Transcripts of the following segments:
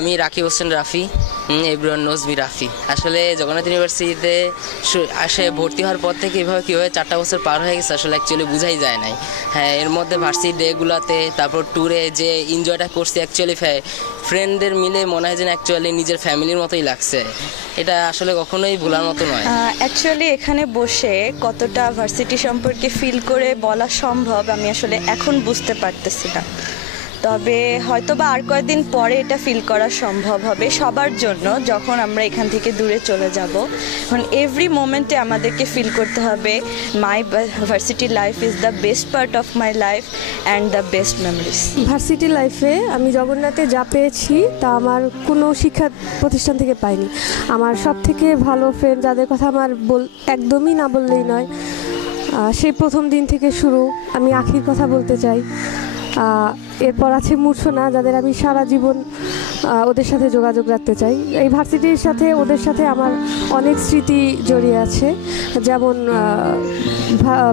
আমি Rakib Hossain Rafi, everyone knows me Rafi. আসলে জগন্নাথ ইউনিভার্সিটিতে আসে ভর্তি হওয়ার পর থেকে এভাবে কীভাবে 4টা বছর পার হয়ে গেছে আসলে অ্যাকচুয়ালি বোঝাই যায় নাই। হ্যাঁ, এর মধ্যে ভার্সিটি ডেগুলোতে, তারপর ট্যুরে যে এনজয়টা করছি অ্যাকচুয়ালি ফ্রেন্ডদের মিলে মনে হয় যেন অ্যাকচুয়ালি নিজের ফ্যামিলির মতোই লাগছে। এটা আসলে কখনোই ভোলার মতো নয়। অ্যাকচুয়ালি এখানে বসে কতটা ভার্সিটি সম্পর্কে ফিল করে বলা সম্ভব আমি আসলে এখন বুঝতে পারতেছি না, তবে হয়তো বা আর কয়েকদিন পরে এটা ফিল করা সম্ভব হবে সবার জন্য যখন আমরা এখান থেকে দূরে চলে যাব। এখন এভরি মোমেন্টে আমাদেরকে ফিল করতে হবে my varsity life is the best part of my life and the best memories. Varsity লাইফে আমি জগন্নাথে যা পেয়েছি তা আমার কোনো শিক্ষা প্রতিষ্ঠান থেকে পাইনি। আমার সব থেকে ভালো ফ্রেন্ড যাদের কথা আমার একদমই না বললেই নয়, সেই প্রথম দিন থেকে শুরু। আমি আখির কথা বলতে চাই, এরপর আছে মূর্ছনা, যাদের আমি সারা জীবন ওদের সাথে যোগাযোগ রাখতে চাই। এই ভার্সিটির সাথে ওদের সাথে আমার অনেক স্মৃতি জড়িয়ে আছে। যেমন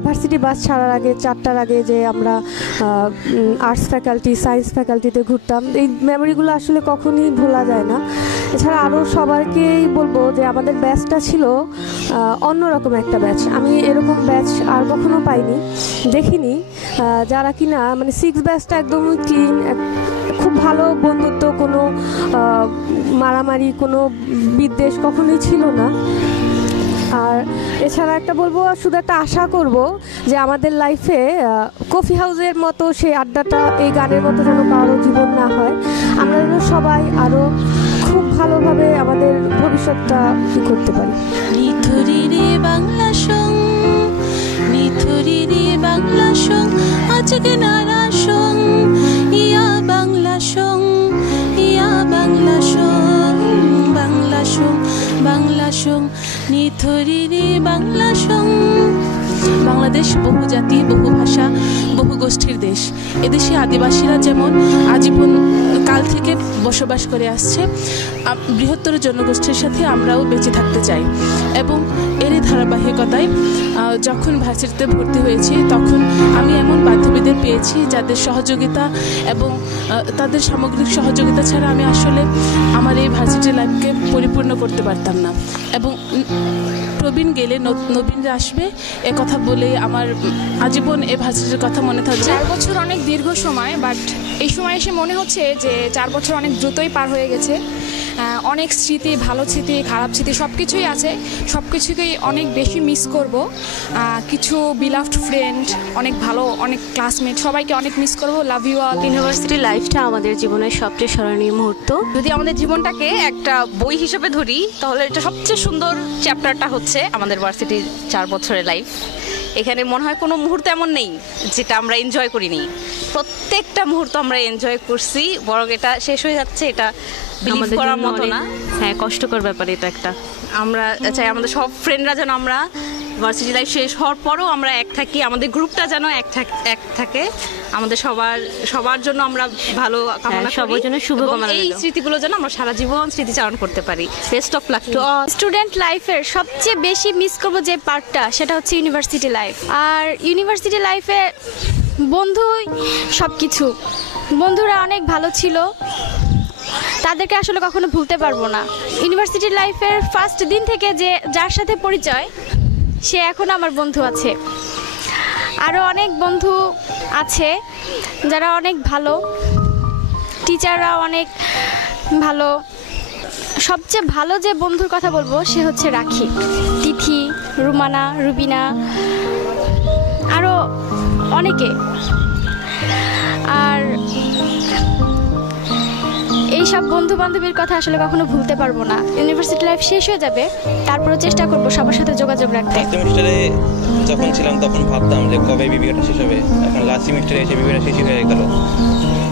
ভার্সিটি বাস ছাড়ার আগে 4টার আগে যে আমরা আর্টস ফ্যাকাল্টি, সায়েন্স ফ্যাকাল্টিতে ঘুরতাম, এই মেমোরিগুলো আসলে কখনোই ভোলা যায় না। এছাড়া আরও সবাইকেই বলবো যে আমাদের ব্যাচটা ছিল অন্যরকম একটা ব্যাচ। আমি এরকম ব্যাচ আর কখনো পাইনি, দেখিনি, যারা কিনা মানে 6 ব্যাচটা একদমই ক্লিন, খুব ভালো বন্ধুত্ব, কোনো মারামারি, কোনো বিদ্বেষ কখনোই ছিল না। আর এছাড়া একটা বলবো, শুধু একটা আশা করব যে আমাদের লাইফে কফি হাউসের মতো সেই আড্ডাটা এই গানের মতো যেন কারো জীবন না হয়। আমরা যেন সবাই আরও খুব ভালোভাবে আমাদের ভবিষ্যৎটা করতে পারি। নিথুরি রে বাংলা সং, নিথুরি রে বাংলা সং, আজকে নারা সং, ইয়া বাংলা সং, ইয়া Bangla song, Bangla song, Bangla song, নিথুরি রে বাংলা সং। বাংলাদেশ বহু জাতি, বহু ভাষা, বহু গোষ্ঠীর দেশ। এদেশে আদিবাসীরা যেমন আজীবন কাল থেকে বসবাস করে আসছে, বৃহত্তর জনগোষ্ঠীর সাথে আমরাও বেঁচে থাকতে চাই। এবং এরই ধারাবাহিকতায় যখন ভার্সিটিতে ভর্তি হয়েছি তখন আমি এমন বান্ধবীদের পেয়েছি যাদের সহযোগিতা এবং তাদের সামগ্রিক সহযোগিতা ছাড়া আমি আসলে আমার এই ভার্সিটি লাইফকে পরিপূর্ণ করতে পারতাম না। এবং প্রবীণ গেলে নবীনরা আসবে, এ কথা বলে আমার আজীবন এ ভার্সিটির কথা মনে থাকবে। 4 বছর অনেক দীর্ঘ সময়, বাট এই সময় এসে মনে হচ্ছে যে 4 বছর অনেক দ্রুতই পার হয়ে গেছে। অনেক স্মৃতি, ভালো স্মৃতি, খারাপ স্মৃতি সব কিছুই আছে, সব কিছুকেই অনেক বেশি মিস করব। কিছু বিলাভড ফ্রেন্ড, অনেক ভালো অনেক ক্লাসমেট, সবাইকে অনেক মিস করব। Love you all. ইউনিভার্সিটি লাইফটা আমাদের জীবনের সবচেয়ে স্মরণীয় মুহূর্ত। যদি আমাদের জীবনটাকে একটা বই হিসেবে ধরি তাহলে এটা সবচেয়ে সুন্দর চ্যাপ্টারটা হচ্ছে আমাদের ভার্সিটির 4 বছরের লাইফ। এখানে মনে হয় কোনো মুহূর্ত এমন নেই যেটা আমরা এনজয় করিনি। প্রত্যেকটা মুহূর্ত আমরা এনজয় করছি, বরং এটা শেষ হয়ে যাচ্ছে এটা বিলিভ করার মতো না। হ্যাঁ, কষ্টকর ব্যাপার এটা একটা। আমরা চাই আমাদের সব ফ্রেন্ডরা যেন আমরা ভার্সিটি লাইফ শেষ হওয়ার পরেও আমরা এক থাকি, আমাদের গ্রুপটা যেন এক থাকে, আমাদের সবার জন্য আমরা ভালো কামনা করি, সবার জন্য শুভকামনা। এই স্মৃতিগুলো যেন আমরা সারা জীবন স্মৃতিচারণ করতে পারি। Best of luck to all. Student লাইফের সবচেয়ে বেশি মিস করব যে পার্টটা, সেটা হচ্ছে ইউনিভার্সিটি লাইফ। আর ইউনিভার্সিটি লাইফে বন্ধুই সব কিছু। বন্ধুরা অনেক ভালো ছিল, তাদেরকে আসলে কখনো ভুলতে পারবো না। ইউনিভার্সিটি লাইফের ফার্স্ট দিন থেকে যার সাথে পরিচয়, সে এখন আমার বন্ধু আছে। আরও অনেক বন্ধু আছে যারা অনেক ভালো, টিচাররা অনেক ভালো। সবচেয়ে ভালো যে বন্ধুর কথা বলবো সে হচ্ছে রাখি, তিথি, রুমানা, রুবিনা, আরও অনেকে। আর এইসব বন্ধু বান্ধবীর কথা আসলে কখনো ভুলতে পারবো না। ইউনিভার্সিটি লাইফ শেষ হয়ে যাবে, তারপরেও চেষ্টা করবো সবার সাথে যোগাযোগ রাখতে। সেমিস্টারে যখন ছিলাম তখন ভাবতাম যে কবে বিবিএটা শেষ হবে, এখন লাস্ট সেমিস্টারে এসে বিবিএটা শেষ হয়ে গেল।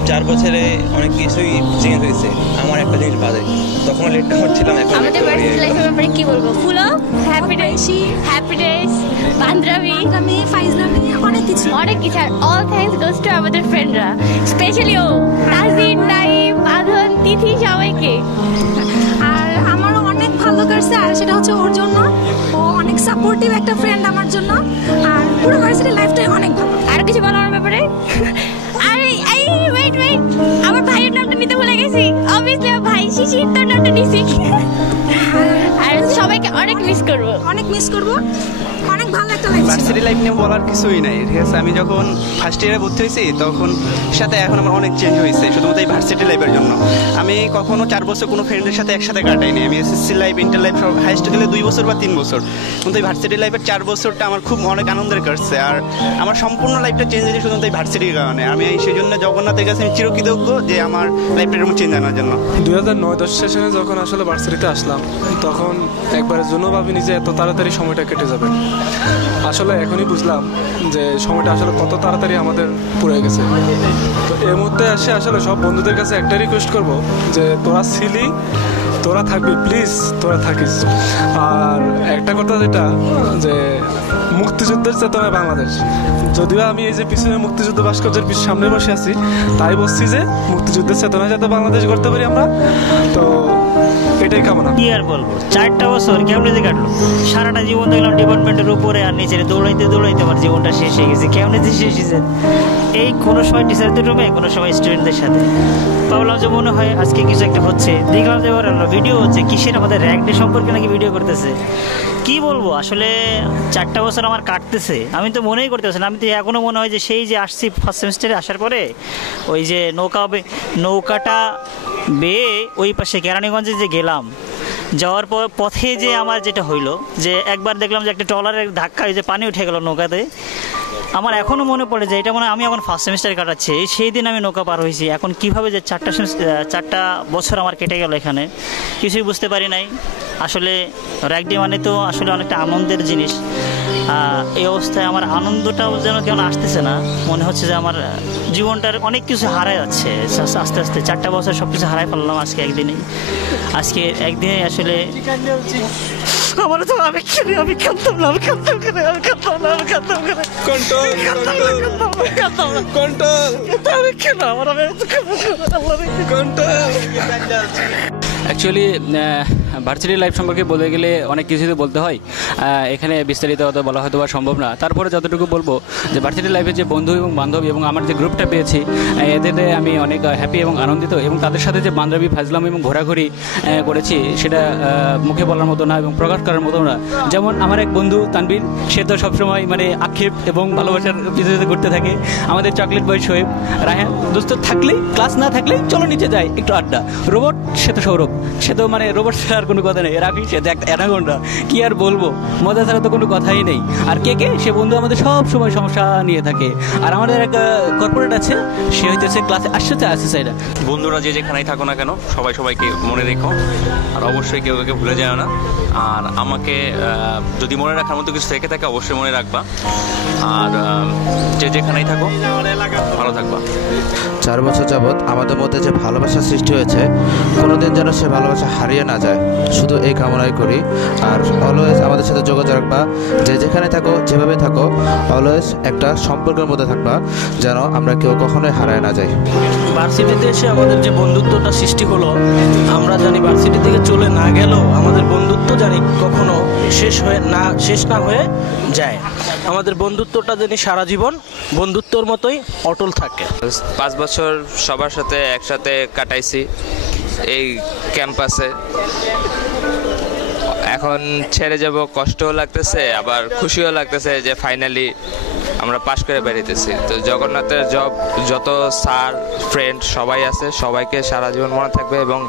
4 বছরে অনেক কিছুই চেঞ্জ হয়েছে। আমার একটা জিনিস বাদে, তখন লেট করছিলাম, এখন আমাদের ভার্সিটি লাইফের ব্যাপারে কি বলবো? ফুল অফ হ্যাপিনেস, বান্ধবী, ফাইজলামি, অনেক কিছু। আর অল থ্যাঙ্কস গোস টু আমাদের ফ্রেন্ডরা, স্পেশালি ও তাজিন, নাইম, আধন, তিথি, সবাইকে। আর আমারও অনেক ভালো কাটছে, আর সেটা হচ্ছে ওর জন্য। ও অনেক সাপোর্টিভ একটা ফ্রেন্ড আমার জন্য, আর পুরো ভার্সিটি লাইফটাই অনেক ভালো। আর কিছু বলো আমার ব্যাপারে? আরে ওয়েট, আমার ভাইয়ের নামটা নিতে ভুলে গেছি। অবভিয়াসলি আমার ভাই সিদ্ধান্তটা নিছি। আর সবাইকে অনেক মিস করব, অনেক মিস করব। অনেক ভালো একটা লাইফ ছিল। ভার্সিটি লাইফ নিয়ে বলার কিছুই নাই, ঠিক আছে। আমি যখন ফার্স্ট ইয়ারে ভর্তি হয়েছি তখন সাথে এখন আমার অনেক চেঞ্জ হয়েছে শুধুমাত্র এই ভার্সিটি লাইফের জন্য। আমি কখনো 4 বছর কোনো ফ্রেন্ডের সাথে একসাথে কাটাইনি। আমি এসএসসি লাইফ, ইন্টার লাইফ সব হাইস্ট গেলে 2 বছর বা 3 বছর, কিন্তু এই ভার্সিটি লাইফের 4 বছরটা আমার খুব অনেক আনন্দের কাটছে। আর আমার সম্পূর্ণ লাইফটা চেঞ্জ হয়েছে শুধুমাত্র এই ভার্সিটির কারণে। আমি সেই জন্য জগন্নাথের কাছে আমি চিরকৃতজ্ঞ যে আমার লাইফটা এরকম চেঞ্জ আনার জন্য। 2009-10 সেশনে যখন আসলে ভার্সিটিতে আসলাম তখন একবারের জন্য ভাবিনি যে এত তাড়াতাড়ি সময়টা কেটে যাবে। আসলে এখনই বুঝলাম যে সময়টা আসলে কত তাড়াতাড়ি আমাদের পুড়ে গেছে। তো এর মধ্যে এসে আসলে সব বন্ধুদের কাছে একটা রিকোয়েস্ট করব যে তোরা ছিলি, তোরা থাকবি, প্লিজ তোরা থাকিস। আর একটা কথা যেটা যে মুক্তিযুদ্ধের চেতনায় বাংলাদেশ, যদিও আমি এই যে পিছনে মুক্তিযুদ্ধ ভাস্কর্যের সামনে বসে আছি তাই বলছি যে মুক্তিযুদ্ধের চেতনায় যাতে বাংলাদেশ গড়তে পারি আমরা, তো এটাই কামনা। কি আর বলবো, 4টা বছর কেমনে যে কাটলো। সারাটা জীবন দেখলাম ডিপার্টমেন্টের উপরে আর নিচে দৌড়াইতে দৌড়াইতে আমার জীবনটা শেষ হয়ে গেছে। কেমনে যে শেষ হয়েছে, এই কোনো সময় টিচারদের রুমে, কোনো সময় স্টুডেন্টদের সাথে। ভাবলাম যে মনে হয় আজকে কিছু একটা হচ্ছে, দেখলাম যে ভিডিও হচ্ছে কিসের, আমাদের র্যাঙ্ক ডে সম্পর্কে নাকি ভিডিও করতেছে। কি বলবো, আসলে 4টা বছর আমার কাটতেছে আমি তো মনেই করতেছি না। আমি তো এখনও মনে হয় যে সেই যে আসছি ফার্স্ট সেমিস্টারে আসার পরে ওই যে নৌকাটা বেয়ে ওই পাশে কেরানীগঞ্জে যে গেলাম, যাওয়ার পর পথে যে আমার যেটা হইলো যে একবার দেখলাম যে একটা ট্রলারের ধাক্কা যে পানি উঠে গেল নৌকাতে। আমার এখনও মনে পড়ে যে এটা মনে হয় আমি এখন ফার্স্ট সেমিস্টারে কাটাচ্ছি, সেই দিন আমি নৌকা পার হয়েছি। এখন কীভাবে যে 4টা বছর আমার কেটে গেল এখানে কিছুই বুঝতে পারি নাই। আসলে র্যাক ডে মানে তো আসলে অনেকটা আনন্দের জিনিস। এই অবস্থায় আমার আনন্দটাও যেন কেমন আসতেছে না, মনে হচ্ছে যে আমার জীবনটার অনেক কিছু হারায় যাচ্ছে আস্তে আস্তে। 4টা বছর সব কিছু হারাই ফেললাম আজকে একদিনে আসলে আমার তো আমি খেলতাম না, অ্যাকচুয়ালি ভার্সিটি লাইফ সম্পর্কে বলতে গেলে অনেক কিছুই বলতে হয়, এখানে বিস্তারিত বলা হয়তো বা সম্ভব না। তারপরে যতটুকু বলবো যে ভার্সিটি লাইফে যে বন্ধু এবং বান্ধবী এবং আমার যে গ্রুপটা পেয়েছি এদের আমি অনেক হ্যাপি এবং আনন্দিত, এবং তাদের সাথে যে বান্ধবী ফাজলাম এবং ঘোরাঘুরি করেছি সেটা মুখে বলার মতো না এবং প্রকাশ করার মতো না। যেমন আমার এক বন্ধু তানবীর, সে তো সবসময় মানে আক্ষেপ এবং ভালোবাসার পিছনে ঘুরতে থাকে। আমাদের চকলেট বয় শোয়েব, রায়হান দোস্ত থাকলেই, ক্লাস না থাকলেই চলো নিচে যাই একটু আড্ডা। রোবট, সে তো সৌরভ, সে তো মানে রোবট ছাড়া আর কোনো কথা নেই। রাফি, সে তো একটা অ্যানাকোন্ডা, কি আর বলবো, মজা ছাড়া তো কোনো কথাই নেই। আর কে সে বন্ধু আমাদের সব সময় সমস্যা নিয়ে থাকে। আর আমাদের এক কর্পোরেট আছে, সে হইতেছে ক্লাসে আসছে সাইডা। বন্ধুরা যে যেখানেই থাকো না কেন সবাইকে মনে রেখো, আর অবশ্যই কেউ ভুলে যায় না। আর আমাকে যদি মনে রাখার মতো কিছু থেকে থাকে অবশ্যই মনে রাখবা। আর যে যেখানেই থাকো ভালো থাকবা। 4 বছর যাবৎ আমাদের মধ্যে যে ভালোবাসা সৃষ্টি হয়েছে কোনোদিন যেন সে ভালোবাসা হারিয়ে না যায়, শুধু এই কামনাই করি। আর অলওয়েজ আমাদের সাথে যোগাযোগ রাখবা, যে যেখানে থাকো যেভাবে থাকো অলওয়েজ একটা সম্পর্কের মধ্যে থাকবা, যেন আমরা কেউ কখনোই হারায় না যাই। ভার্সিটিতে এসে আমাদের যে বন্ধুত্বটা সৃষ্টি হলো, আমরা জানি ভার্সিটি থেকে চলে না গেলেও আমাদের বন্ধুত্ব জানি কখনো শেষ না হয়ে যায়। আমাদের বন্ধুত্বটা জানি সারা জীবন বন্ধুত্বর মতোই অটল থাকে। 5 বছর সবার সাথে একসাথে কাটাইছি এই ক্যাম্পাসে। এখন ছেড়ে যাব, কষ্টও লাগতেছে আবার খুশিও লাগতেছে যে ফাইনালি আমরা পাশ করে বেরিয়েছি। তো জগন্নাথের যত স্যার ফ্রেন্ড সবাই আছে, সবাইকে সারা জীবন মনে থাকবে এবং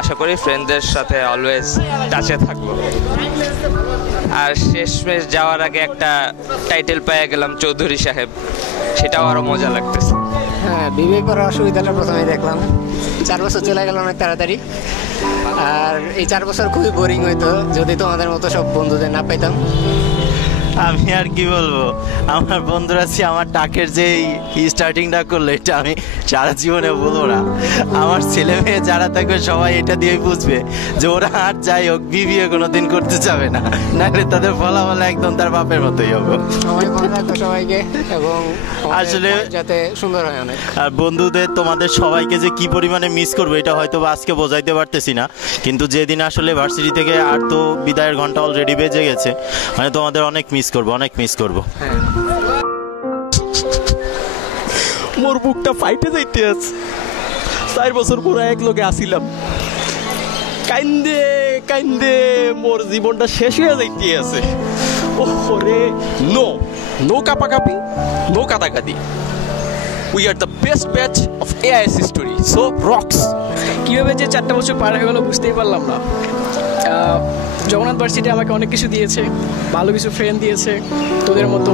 আশা করি ফ্রেন্ডদের সাথে অলওয়েজ টাচে থাকবো। আর শেষমেশ যাওয়ার আগে একটা টাইটেল পেয়ে গেলাম চৌধুরী সাহেব, সেটাও আরও মজা লাগতেছে। হ্যাঁ, বিবেক করার অসুবিধাটা প্রথমেই দেখলাম। 4 বছর চলে গেল অনেক তাড়াতাড়ি। আর এই 4 বছর খুবই বোরিং হইতো যদি তোমাদের মতো সব বন্ধুদের না পাইতাম। আমি আর কি বলবো, আমার বন্ধুরা আমার টাকের যে স্টার্টিংটা করলো এটা আমি সারা জীবনে বলবো না। আমার ছেলে মেয়ে যারা থাকবে সবাই এটা দিয়েই বুঝবে যে ওরা আর যাই হোক বিয়ে কোনোদিন করতে যাবে না, নাহলে তাদের ফলাফল একদম তার বাপের মতোই হবে। সবাইকে এবং আসলে যাতে সুন্দর হয় অনেক। আর বন্ধুদের তোমাদের সবাইকে যে কি পরিমাণে মিস করবো এটা হয়তো আজকে বোঝাইতে পারতেছি না, কিন্তু যেদিন আসলে ভার্সিটি থেকে আর তো বিদায়ের ঘন্টা অলরেডি বেজে গেছে, মানে তোমাদের অনেক মিস করবো, অনেক মিস করবো। মোর বুকটা ফাইটে যাইতে আছে। 4 বছর পুরো এক লোকে আসিলাম, কাইন্দে কাইন্দে মোর জীবনটা শেষ হয়ে যাইতে আছে। ওরে নো নো কাপাকাপি, নো কাটাকাটি। We are the best batch of AIS history, so rocks. কীভাবে যে 4টা বছর পার হয়ে গেলো বুঝতেই পারলাম না। জগন্নাথ ভার্সিটি আমাকে অনেক কিছু দিয়েছে, ভালো কিছু ফ্রেন্ড দিয়েছে তোদের মতো।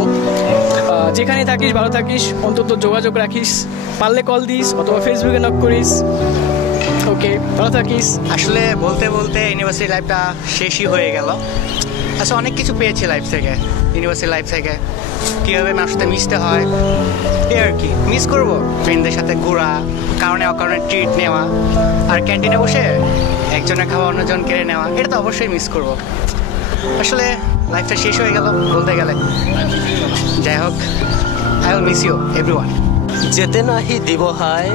যেখানে থাকিস ভালো থাকিস, অন্তত যোগাযোগ রাখিস, পারলে কল দিস অথবা ফেসবুকে নক করিস। ওকে, ভালো থাকিস। আসলে বলতে বলতে ইউনিভার্সিটি লাইফটা শেষই হয়ে গেল। আচ্ছা, অনেক কিছু পেয়েছি লাইফ থেকে, ইউনিভার্সিটি লাইফ থেকে। কীভাবে মানুষের সাথে মিশতে হয় এ আর কি মিস করবো। ফ্রেন্ডদের সাথে ঘোরা, কারণে অকারণে ট্রিট নেওয়া, আর ক্যান্টিনে বসে একজনের খাওয়া অন্যজন কেড়ে নেওয়া, এটা তো অবশ্যই মিস করব। আসলে লাইফটা শেষ হয়ে গেল বলতে গেলে। যাই হোক, I will miss you everyone. যেতে নাহি দিব হয়,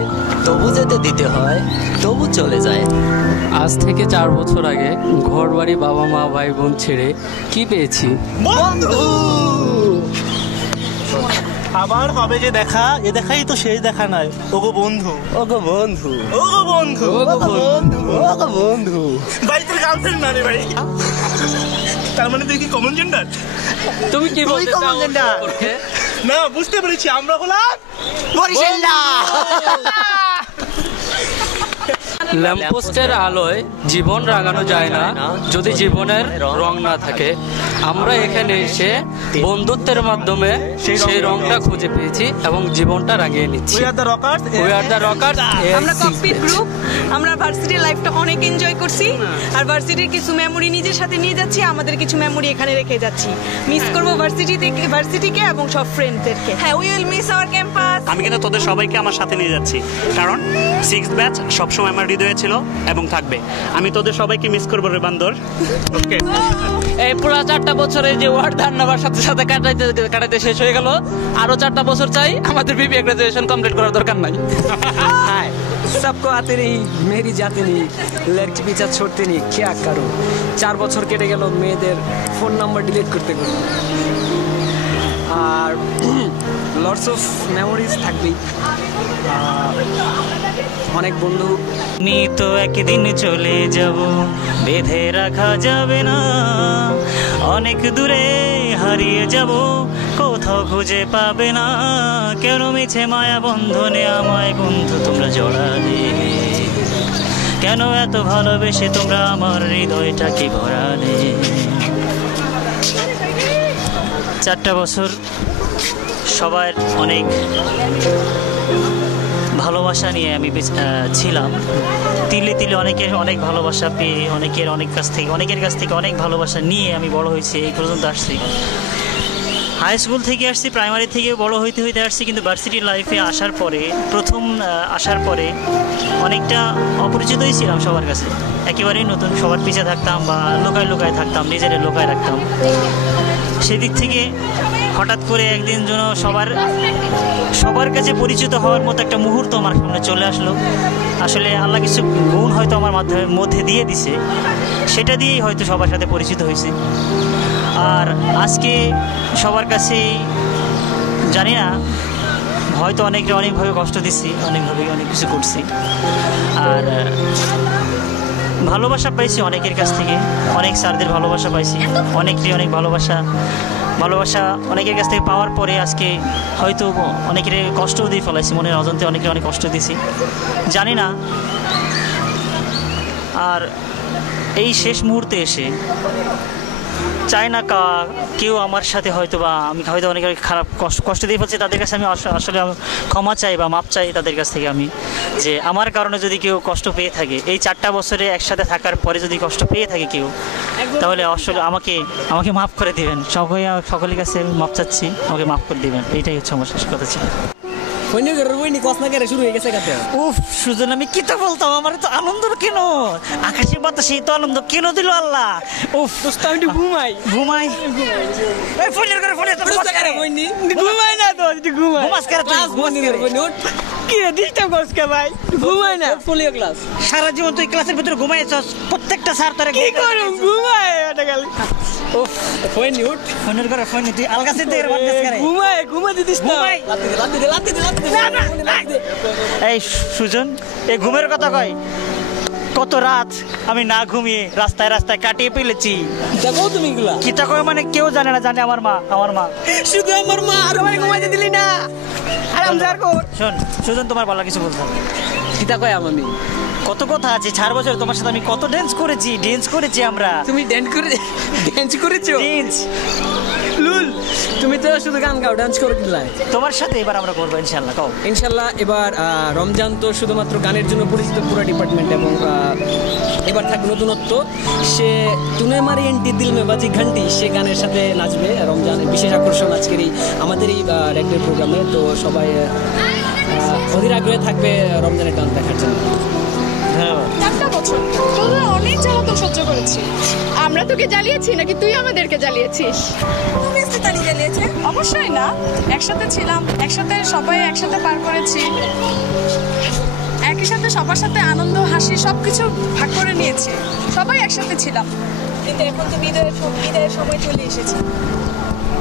তবু যেতে দিতে হয়, তবু চলে যায়। আজ থেকে 4 বছর আগে ঘর বাড়ি, বাবা মা, ভাই বোন ছেড়ে কি পেয়েছি? বন্ধু। আবার হবে যে দেখা, এ দেখাই তো শেষ দেখা নয়। ওগো বন্ধু, ওগো বন্ধু, ওগো বন্ধু, ওগো বন্ধু, ওগো বন্ধু। ভাই তোর গার্লফ্রেন্ড না রে ভাই? তার মানে তুই কি কমন জেন্ডার? তুমি কি বলতে চাও? না, বুঝতে পেরেছি, আমরা হলাম বরিশাল্লা। ল্যাম্পপোস্টের আলোয় জীবন রাঙানো যায় না যদি জীবনের রং না থাকে। আমরা এখানে এসে বন্ধুত্বের মাধ্যমে সেই রংটা খুঁজে পেয়েছি এবং জীবনটা রাঙিয়ে নিচ্ছি। We are the Rockerz. We are the Rockerz. আমরা ককপিট গ্রুপ, আমরা ভার্সিটির লাইফটা অনেক এনজয় করছি, আর ভার্সিটির কিছু মেমোরি নিজের সাথে নিয়ে যাচ্ছি, আমাদের কিছু মেমোরি এখানে রেখে যাচ্ছি। মিস করবো ভার্সিটিকে এবং সব ফ্রেন্ডদেরকে। হ্যাঁ, we will miss our campus. আমি কিন্তু তোদের সবাইকে আমার সাথে নিয়ে যাচ্ছি, কারণ 6th ব্যাচ সবসময় আমার হৃদয়ে ছিল এবং থাকবে। আমি তোদের সবাইকে মিস করবো রে বান্দর। ওকে, এই পুরো 4টা বছরে যে ওয়ার্ড ধার নেওয়ার সাথে সাথে কাটাইতে শেষ হয়ে গেল। আরো 4টা বছর চাই, আমাদের বিবিএ গ্রাজুয়েশন কমপ্লিট করার দরকার নাই। सबको आते नहीं, मेरी जाते नहीं, लड़की पीछा छोड़ते नहीं, क्या करो। 4 বছর কেটে গেল মেয়েদের ফোন নাম্বার ডিলিট করতে করতে। আর লটস অফ মেমোরিজ থাকবেই, অনেক বন্ধু। নি তো একদিন চলে যাব, বেঁধে রাখা যাবে না। অনেক দূরে হারিয়ে যাব, কোথাও খুঁজে পাবে না। কেন মিছে মায়া বন্ধনে আমায় বন্ধু তোমরা জড়ালে? কেন এত ভালোবেসে তোমরা আমার হৃদয়টাকে ভরালে? 4টা বছর সবার অনেক ভালোবাসা নিয়ে আমি ছিলাম। তিলে তিলে অনেকের অনেক ভালোবাসা পেয়ে, অনেকের কাছ থেকে অনেক ভালোবাসা নিয়ে আমি বড় হয়েছি, এই পর্যন্ত আসছি। হাই স্কুল থেকে আসছি, প্রাইমারি থেকে বড় হইতে হইতে আসছি, কিন্তু ভার্সিটি লাইফে আসার পরে, প্রথম আসার পরে অনেকটা অপরিচিতই ছিলাম সবার কাছে। একেবারেই নতুন, সবার পিছিয়ে থাকতাম বা লুকায় থাকতাম, নিজেরা লুকায় রাখতাম। সেদিক থেকে হঠাৎ করে একদিন যেন সবার কাছে পরিচিত হওয়ার মতো একটা মুহূর্ত আমার সামনে চলে আসলো। আসলে আল্লাহ কিছু গুণ হয়তো আমার মধ্যে দিয়ে দিছে, সেটা দিয়েই হয়তো সবার সাথে পরিচিত হয়েছে। আর আজকে সবার কাছে জানি না, হয়তো অনেকভাবে কষ্ট দিচ্ছি, অনেকভাবে অনেক কিছু করছি। আর ভালোবাসা পাইছি অনেকের কাছ থেকে, অনেক স্যারদের ভালোবাসা পাইছি, অনেকেরই অনেক ভালোবাসা অনেকের কাছ থেকে পাওয়ার পরে আজকে হয়তো অনেকের কষ্টও দিয়ে ফেলাইছি, মনের অজান্তে অনেকের অনেক কষ্ট দিয়েছি, জানি না। আর এই শেষ মুহূর্তে এসে চাই না কেউ আমার সাথে হয়তো বা আমি হয়তো অনেক খারাপ কষ্ট দিয়ে ফেলছি, তাদের কাছে আমি আসলে ক্ষমা চাই বা মাপ চাই তাদের কাছ থেকে আমি, যে আমার কারণে যদি কেউ কষ্ট পেয়ে থাকে, এই 4টা বছরে একসাথে থাকার পরে যদি কষ্ট পেয়ে থাকে কেউ, তাহলে আসলে আমাকে মাফ করে দিবেন। সকলের কাছে মাপ চাচ্ছি, আমাকে মাফ করে দিবেন, এইটাই হচ্ছে আমার শেষ কথা ছিল। উফ সুজন, আমি কি তো বলতাম, আমার তো আনন্দ কেন, আকাশে বাতাসে তো আনন্দ কেন দিল আল্লাহ। উফ আমি একটু ঘুমাই ঘুমাই না তো, ঘুমাস সারা জীবন তুই ক্লাসের ভিতরে ঘুমাইছ, প্রত্যেকটা স্যার তোরা কি করুন ঘুমায়। তুই আলগা এই সুজন, এই ঘুমের কথা কয় কত রাত আমি না ঘুমিয়ে রাস্তায় রাস্তায় কাটিয়ে ফেলেছি। দেখো তুমি এগুলা কি তা কয় মানে কেউ জানে না, জানে আমার মা। শুধু আমার মা আর ভাই ঘুমাইতে দিলি না। আরামজার কর। শোন সুজন, তোমার বলা কিছু বলবো। কি তা কয় আমি কত কথা আছে। 4 বছর তোমার সাথে আমি কত ড্যান্স করেছি আমরা। তুমি ড্যান্স করেছো? ড্যান্স লুল, তুমি তো শুধু গান গাও, ডান্স করে দিলাই। তোমার সাথে এবার আমরা করবো ইনশাল্লাহ। কও। ইনশাল্লাহ। এবার রমজান তো শুধুমাত্র গানের জন্য পরিচিত পুরো ডিপার্টমেন্ট, এবং এবার থাকবে নতুনত্ব। সে তুনে মারি এন্টি দিল মে বাজি ঘন্টি, সে গানের সাথে নাচবে। রমজান বিশেষ আকর্ষণ আজকের আমাদের এই রেগুলার প্রোগ্রামে। তো সবাই অধীর আগ্রহে থাকবে রমজানের গান দেখার জন্য। একটা বছর তোরা অনেক জ্বালাতন সহ্য করেছি। আমরা তোকে জ্বালিয়েছি নাকি তুই আমাদেরকে জ্বালিয়েছিস? তুমি তানি জ্বালিয়েছে? অবশ্যই না, একসাথে ছিলাম, একসাথে সবাই একসাথে পার করেছি, একই সাথে সবার সাথে আনন্দ হাসি সবকিছু ভাগ করে নিয়েছি, সবাই একসাথে ছিলাম। কিন্তু এখন তো বিদায়ের সময় চলে এসেছে।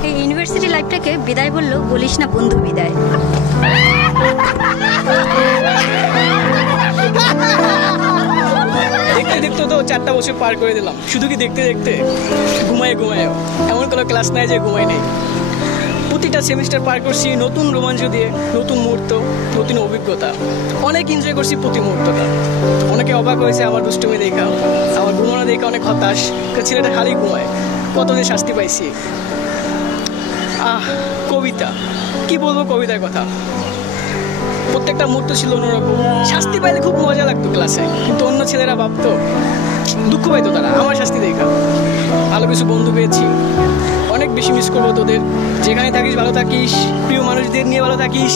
এই ইউনিভার্সিটি লাইফটাকে বিদায় বললেও বলিস না বন্ধু বিদায়। দেখতে দেখতে তো 4টা বছর পার করে দিলাম। শুধু কি দেখতে দেখতে ঘুমায় এমন কোনো ক্লাস নাই যে ঘুমাই নেই। প্রতিটা সেমিস্টার পার করছি নতুন রোমাঞ্চ দিয়ে, নতুন মুহূর্ত, নতুন অভিজ্ঞতা। অনেক এনজয় করছি প্রতি মুহূর্তটা। অনেকে অবাক হয়েছে আমার দুষ্টুমি দেখা, আমার ঘুমানো দেখা অনেক হতাশ। ছেলেটা খালি ঘুমায়, কত যে শাস্তি পাইছি। কবিতা কি বলবো, কবিতার কথা। প্রত্যেকটা মুহূর্ত ছিল অন্যরকম। শাস্তি পাইলে খুব মজা লাগতো ক্লাসে, কিন্তু অন্য ছেলেরা ভাবতো, দুঃখ পাইতো তারা আমার শাস্তি দেখা। ভালো কিছু বন্ধু পেয়েছি, অনেক বেশি মিস করবো তোদের। যেখানে থাকিস ভালো থাকিস, প্রিয় মানুষদের নিয়ে ভালো থাকিস।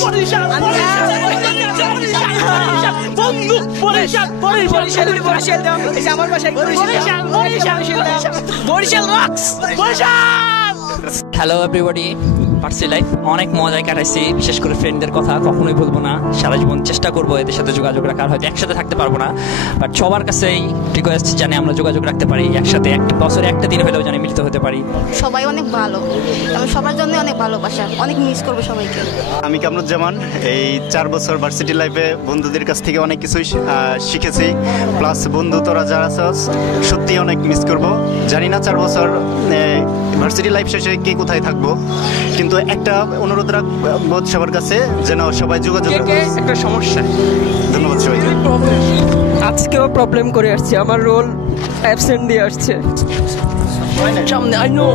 হ্যালো এভরিবডি, ভার্সিটি লাইফ অনেক মজায় কাটাইছি। বিশেষ করে ফ্রেন্ডদের কথা কখনোই বলবো না, সারা জীবন চেষ্টা করবো এদের সাথে যোগাযোগ রাখার। হয়তো একসাথে থাকতে পারবো না, বাট সবার কাছেই রিকোয়েস্ট জানি আমরা যোগাযোগ রাখতে পারি, একসাথে একটা বছরে একটা দিন হলেও জানি মিলিত হতে পারি। সবাই অনেক ভালো এবং সবার জন্য অনেক ভালোবাসা, অনেক মিস করবো সবাইকে। আমি কামরুজ্জামান। এই 4 বছর ভার্সিটি লাইফে বন্ধুদের কাছ থেকে অনেক কিছুই শিখেছি। প্লাস বন্ধু তোরা যারা আছস সত্যি অনেক মিস করব। জানি না 4 বছর ভার্সিটি লাইফ শেষে কে কোথায় থাকবো, কিন্তু একটা অনুরোধ রাখবো সবার কাছে যেন সবাই যোগাযোগ। একটা সমস্যা, ধন্যবাদ সবাইকে। আজকেও প্রবলেম করে আসছে, আমার রোল অ্যাবসেন্ট দিয়ে আসছে সামনে। আই নো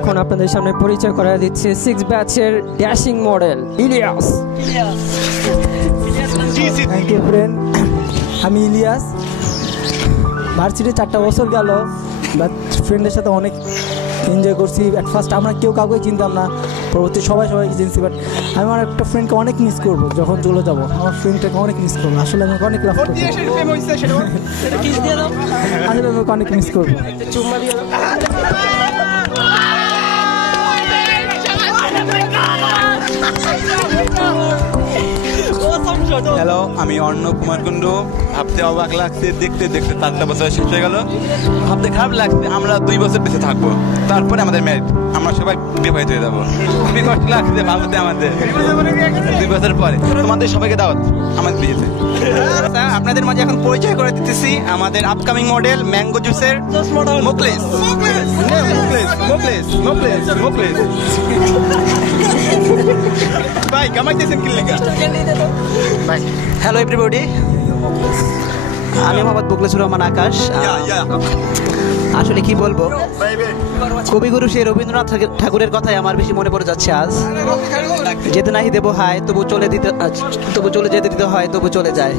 এখন আপনাদের সামনে পরিচয় করা দিচ্ছে 6 ব্যাচের dashing model Ilias. Thank you friend, আমি ইলিয়াস। ভার্সিটি 4টা বছর গেল, বাট ফ্রেন্ডের সাথে অনেক এনজয় করছি। অ্যাট ফার্স্ট আমরা কেউ কাউকে চিনতাম না, পরবর্তী সবাইকে চিনছি। বাট আমি আমার একটা ফ্রেন্ডকে অনেক মিস করবো যখন চলে যাবো। আমার ফ্রেন্ডটাকে অনেক মিস করবো, আসলে আমাকে অনেক লাভ করবো, আসলে আমাকে অনেক মিস করবো। হ্যালো, আমি অর্ণব কুমার কুণ্ডু। ভাবতে অবাক লাগছে, দেখতে দেখতে 4টা বছর শেষ হয়ে গেল। ভাবতে খারাপ লাগছে আমরা 2 বছর বেঁচে থাকবো, তারপরে আমাদের ম্যারেজ, আমরা সবাই বিবাহিত হয়ে যাবো। খুবই কষ্ট লাগছে ভাবতে আমাদের 2 বছর পরে। তোমাদের সবাইকে দাওয়াত আমাদের বিয়েতে। আপনাদের মাঝে এখন পরিচয় করে দিতেছি আমাদের আপকামিং মডেল ম্যাঙ্গো জুসের মোকলেস। ভাই কামাইতেছেন কি লেখা? হ্যালো এভরিবডি, আমি মোহাম্মদ মুখলেসুর রহমান আকাশ। আসলে কি বলবো, কবিগুরু সেই রবীন্দ্রনাথ ঠাকুরের কথাই আমার বেশি মনে পড়ে যাচ্ছে আজ। যেতে নাহি দেবো হায়, তবু চলে যেতে দিতে হয়, তবু চলে যায়।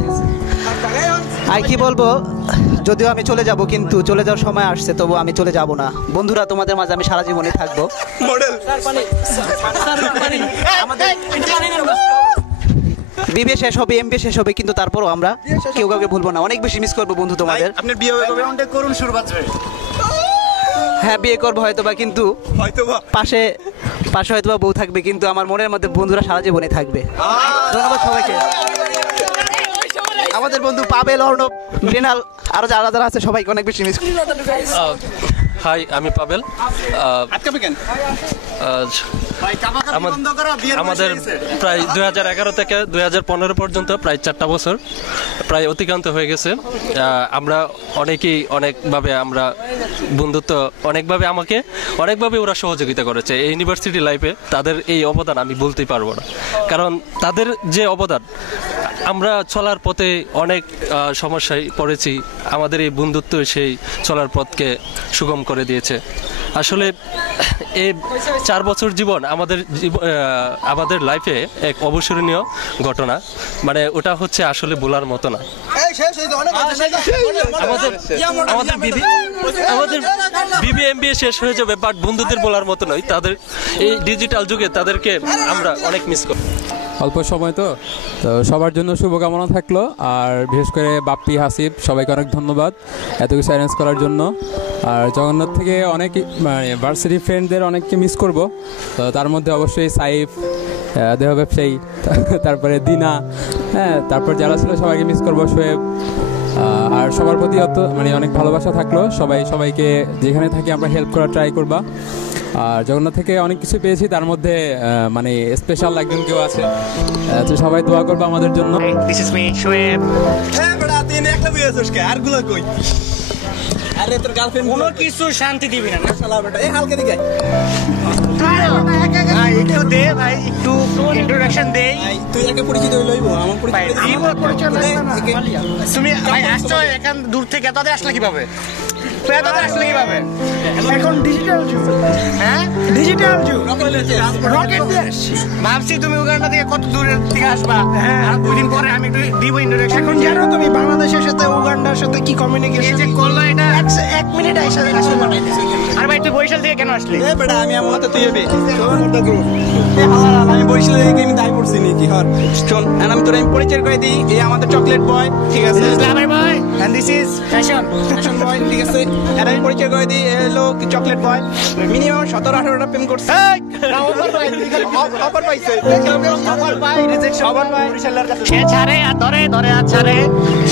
আর কি বলবো, যদিও আমি চলে যাব, কিন্তু চলে যাওয়ার সময় আসছে, তবু আমি চলে যাব না। বন্ধুরা, তোমাদের মাঝে আমি সারা জীবনে থাকবো। বিবিএ শেষ হবে, এমবিএ শেষ হবে, কিন্তু তারপরও আমরা কেউ কাউকে ভুলবো না। অনেক বেশি মিস করবো বন্ধু তোমাদের। আপনার বিয়ে হবে অনেক করুণ সুর বাজবে। হ্যাঁ, বিয়ে করবো হয়তোবা, কিন্তু পাশে হয়তোবা বউ থাকবে, কিন্তু আমার মনের মধ্যে বন্ধুরা সারা জীবনে থাকবে। ধন্যবাদ সবাইকে। আমাদের বন্ধু পাবেল, অর্ণব, মৃণাল, আরো যারা যারা আছে সবাইকে অনেক বেশি মিস করি। হাই, আমি পাবেল। আমাদের প্রায় 2011 থেকে 2015 পর্যন্ত প্রায় 4টা বছর প্রায় অতিক্রান্ত হয়ে গেছে। আমরা অনেকেই অনেকভাবে আমরা বন্ধুত্ব অনেকভাবে ওরা সহযোগিতা করেছে এই ইউনিভার্সিটি লাইফে। তাদের এই অবদান আমি বলতেই পারবো না, কারণ তাদের যে অবদান, আমরা চলার পথে অনেক সমস্যায় পড়েছি, আমাদের এই বন্ধুত্ব সেই চলার পথকে সুগম করে দিয়েছে। আসলে এই 4 বছর জীবন আমাদের লাইফে এক অবিস্মরণীয় ঘটনা, মানে ওটা হচ্ছে আসলে বলার মতো না। আমাদের BBA শেষ হয়ে যাবে, বাট বন্ধুদের বলার মতো নয়। তাদের এই ডিজিটাল যুগে তাদেরকে আমরা অনেক মিস করি। অল্প সময় তো সবার জন্য শুভকামনা থাকলো। আর বিশেষ করে বাপ্পি, হাসিব, সবাইকে অনেক ধন্যবাদ এত কিছু অ্যারেঞ্জ করার জন্য। আর জগন্নাথ থেকে অনেক মানে ভার্সিটি ফ্রেন্ডদের অনেককে মিস করব। তো তার মধ্যে অবশ্যই সাইফ, দেহ ব্যবসায়ী, তারপরে দিনা, হ্যাঁ, তারপর যারা ছিল সবাইকে মিস করবো, শোয়েব। আর সবার প্রতি মানে অনেক ভালোবাসা থাকলো। সবাইকে যেখানে থাকি আমরা হেল্প করার ট্রাই করবা। আর জগন্নাথ থেকে অনেক কিছু পেয়েছি, তার মধ্যে মানে স্পেশাল একজন কেউ আছে, তো সবাই দোয়া করবে আমাদের জন্য। This is me Shoaib. বড়া তুই একলা বিয়েছিস কে? আর গুলো কই? আরে তোর গার্লফ্রেন্ড কোনো কিছু শান্তি দিবি না শালা বেটা। এই হালকা দিকে ভাই, একটু দে ভাই, একটু ইন্ট্রোডাকশন দে। তুই একে পরিচিত হইলইবো, আমার পরিচয় তুমি ভাই আসছো এখান দূর থেকে, তাদের আসলে কিভাবে? এখন ডিজিটাল যুগ, হ্যাঁ ডিজিটাল যুগ, রকেট দিয়ে আসছি। ভাবছি তুমি উগান্ডা থেকে কত দূরের থেকে আসবা, আর 2 দিন পরে আমি একটু দিব ইন্ট্রোডাকশন। এখন জানো তুমি বাংলাদেশের সাথে উগান্ডার সাথে কি কমিউনিকেশন যে করলো, এটা 1 মিনিট আইসা আসলে পাঠাই দিছে। আর ভাই তুই বরিশাল থেকে কেন আসলি? এ বেটা আমি আমার মতে তুই হবে আমি বরিশাল থেকে আমি দাই পড়ছি নাকি? হর শোন, আমি তোর আমি পরিচয় করে দিই। এই আমাদের চকলেট বয়, ঠিক আছে, glamour boy, and this is fashion boy, ঠিক আছে। আর আমি পরিচয় করে দিই, হলো চকলেট বয়। মিনিমাম 17-18টা প্রেম করছে। অফার পাইছে, সে ছাড়ে আর ধরে আর ছাড়ে,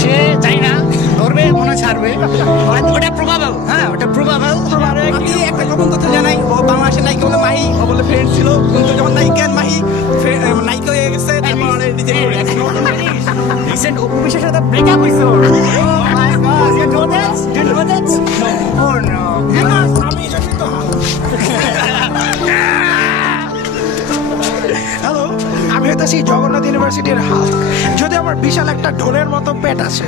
সে চাই না ধরবে, মনে ছাড়বে, ওটা প্রবাবল। হ্যাঁ, ওটা প্রবাবল। আমি একটা গোপন তথ্য জানাই, ও বাংলাদেশের নায়িকা বলে মাহি, ও বলে ফ্রেন্ড ছিল, কিন্তু যখন নায়িকা মাহি নায়িকা হয়ে গেছে, তারপর রিসেন্ট অপু বিশ্বাসের সাথে ব্রেকআপ হইছে। Oh my God, you know that? You know that? Oh no, আমি জানি তো। হ্যালো, আমি হইতাছি জগন্নাথ ইউনিভার্সিটির হাল। যদি আমার বিশাল একটা ঢোলের মতো পেট আছে,